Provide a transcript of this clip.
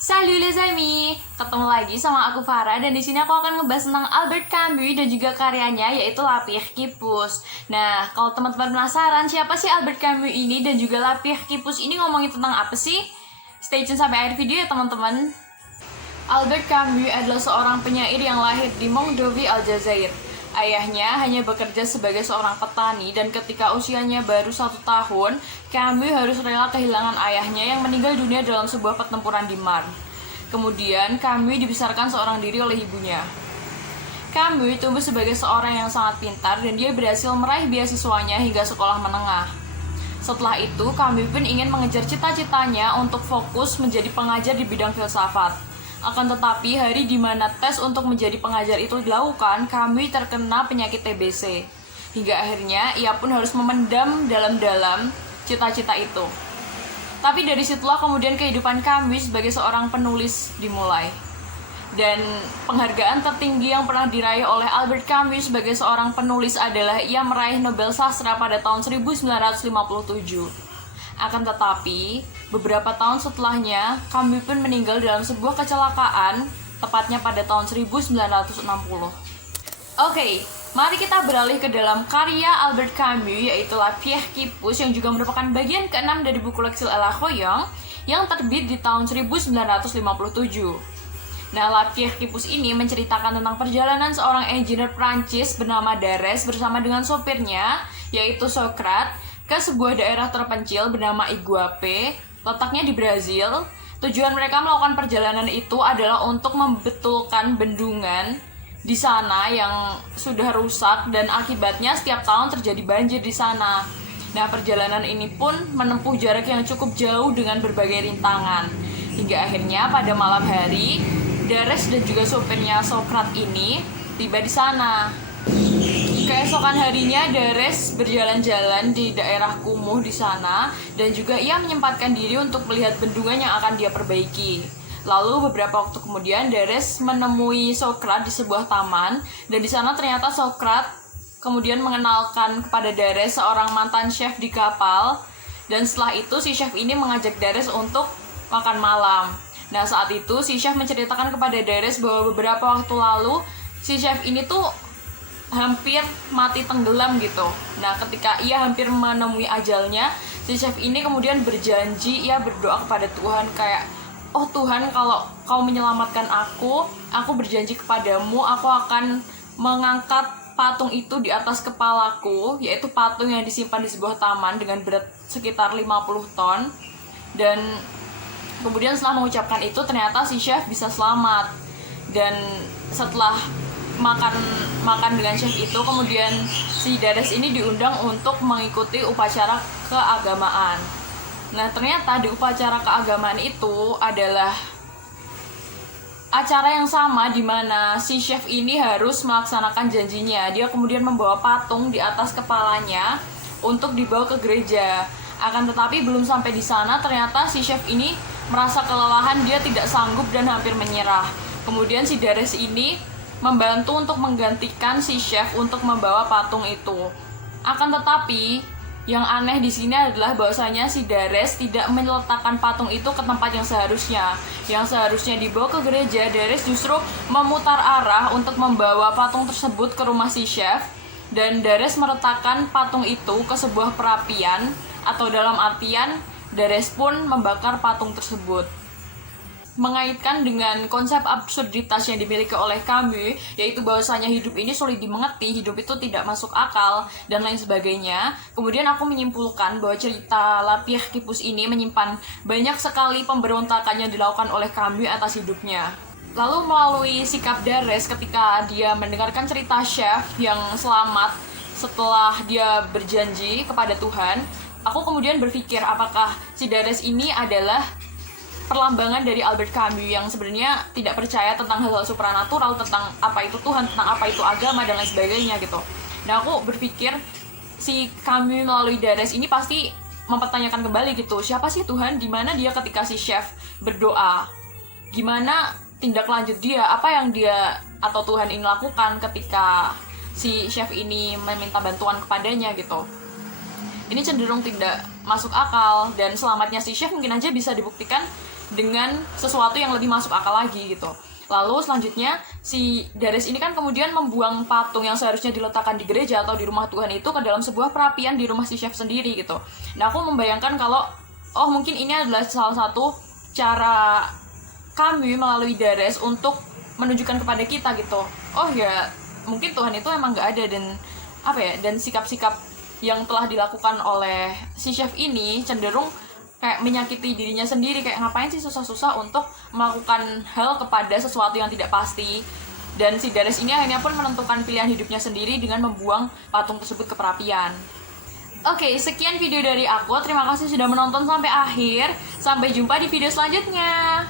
Salut les amis, ketemu lagi sama aku Farah dan di sini aku akan ngebahas tentang Albert Camus dan juga karyanya yaitu La Pierre qui Pousse. Nah, kalau teman-teman penasaran siapa sih Albert Camus ini dan juga La Pierre qui Pousse ini ngomongin tentang apa sih? Stay tune sampai akhir video ya teman-teman. Albert Camus adalah seorang penyair yang lahir di Mondovi, Aljazair. Ayahnya hanya bekerja sebagai seorang petani dan ketika usianya baru 1 tahun, Camus harus rela kehilangan ayahnya yang meninggal dunia dalam sebuah pertempuran di Marne. Kemudian, Camus dibesarkan seorang diri oleh ibunya. Camus tumbuh sebagai seorang yang sangat pintar dan dia berhasil meraih beasiswanya hingga sekolah menengah. Setelah itu, Camus pun ingin mengejar cita-citanya untuk fokus menjadi pengajar di bidang filsafat. Akan tetapi, hari di mana tes untuk menjadi pengajar itu dilakukan, Camus terkena penyakit TBC. Hingga akhirnya, ia pun harus memendam dalam-dalam cita-cita itu. Tapi dari situlah kemudian kehidupan Camus sebagai seorang penulis dimulai. Dan penghargaan tertinggi yang pernah diraih oleh Albert Camus sebagai seorang penulis adalah ia meraih Nobel Sastra pada tahun 1957. Akan tetapi, beberapa tahun setelahnya, Camus pun meninggal dalam sebuah kecelakaan, tepatnya pada tahun 1960. Oke, mari kita beralih ke dalam karya Albert Camus, yaitu La Pierre qui Pousse, yang juga merupakan bagian ke-6 dari buku L'Exil et la Royaume, yang terbit di tahun 1957. Nah, La Pierre qui Pousse ini menceritakan tentang perjalanan seorang engineer Prancis bernama Dares bersama dengan sopirnya, yaitu Socrates, ke sebuah daerah terpencil bernama Iguape, letaknya di Brazil. Tujuan mereka melakukan perjalanan itu adalah untuk membetulkan bendungan di sana yang sudah rusak dan akibatnya setiap tahun terjadi banjir di sana. Nah, perjalanan ini pun menempuh jarak yang cukup jauh dengan berbagai rintangan. Hingga akhirnya pada malam hari, Dares dan juga sopirnya Socrates ini tiba di sana. Keesokan harinya, Dares berjalan-jalan di daerah kumuh di sana dan juga ia menyempatkan diri untuk melihat bendungan yang akan dia perbaiki. Lalu beberapa waktu kemudian, Dares menemui Socrates di sebuah taman dan di sana ternyata Socrates kemudian mengenalkan kepada Dares seorang mantan chef di kapal dan setelah itu si chef ini mengajak Dares untuk makan malam. Nah, saat itu si chef menceritakan kepada Dares bahwa beberapa waktu lalu si chef ini tuh hampir mati tenggelam gitu. Nah, ketika ia hampir menemui ajalnya, si chef ini kemudian berjanji, ia berdoa kepada Tuhan kayak, "Oh Tuhan, kalau kau menyelamatkan aku berjanji kepadamu, aku akan mengangkat patung itu di atas kepalaku," yaitu patung yang disimpan di sebuah taman dengan berat sekitar 50 ton. Dan kemudian setelah mengucapkan itu, ternyata si chef bisa selamat. Dan setelah makan dengan chef itu, kemudian si Dares ini diundang untuk mengikuti upacara keagamaan. Nah, ternyata di upacara keagamaan itu adalah acara yang sama di mana si chef ini harus melaksanakan janjinya. Dia kemudian membawa patung di atas kepalanya untuk dibawa ke gereja. Akan tetapi belum sampai di sana, ternyata si chef ini merasa kelelahan, dia tidak sanggup dan hampir menyerah. Kemudian si Dares ini membantu untuk menggantikan si chef untuk membawa patung itu. Akan tetapi, yang aneh di sini adalah bahwasanya si Dares tidak meletakkan patung itu ke tempat yang seharusnya. Yang seharusnya dibawa ke gereja, Dares justru memutar arah untuk membawa patung tersebut ke rumah si chef. Dan Dares meletakkan patung itu ke sebuah perapian, atau dalam artian Dares pun membakar patung tersebut. Mengaitkan dengan konsep absurditas yang dimiliki oleh Camus, yaitu bahwasanya hidup ini sulit dimengerti, hidup itu tidak masuk akal, dan lain sebagainya. Kemudian aku menyimpulkan bahwa cerita La Pierre qui Pousse ini menyimpan banyak sekali pemberontakan yang dilakukan oleh Camus atas hidupnya. Lalu melalui sikap Dares ketika dia mendengarkan cerita chef yang selamat setelah dia berjanji kepada Tuhan, aku kemudian berpikir apakah si Dares ini adalah perlambangan dari Albert Camus yang sebenarnya tidak percaya tentang hal-hal supranatural, tentang apa itu Tuhan, tentang apa itu agama, dan lain sebagainya gitu. Nah, aku berpikir si Camus melalui Dares ini pasti mempertanyakan kembali gitu, siapa sih Tuhan, di mana dia ketika si chef berdoa, gimana tindak lanjut dia, apa yang dia atau Tuhan ini lakukan ketika si chef ini meminta bantuan kepadanya gitu. Ini cenderung tidak masuk akal, dan selamatnya si chef mungkin aja bisa dibuktikan dengan sesuatu yang lebih masuk akal lagi gitu. Lalu selanjutnya si Darius ini kan kemudian membuang patung yang seharusnya diletakkan di gereja atau di rumah Tuhan itu ke dalam sebuah perapian di rumah si chef sendiri gitu. Nah aku membayangkan kalau mungkin ini adalah salah satu cara kami melalui Darius untuk menunjukkan kepada kita gitu. Ya mungkin Tuhan itu emang gak ada, dan dan sikap-sikap yang telah dilakukan oleh si chef ini cenderung kayak menyakiti dirinya sendiri, kayak ngapain sih susah-susah untuk melakukan hal kepada sesuatu yang tidak pasti. Dan si Darius ini akhirnya pun menentukan pilihan hidupnya sendiri dengan membuang patung tersebut ke perapian. Oke, sekian video dari aku. Terima kasih sudah menonton sampai akhir. Sampai jumpa di video selanjutnya.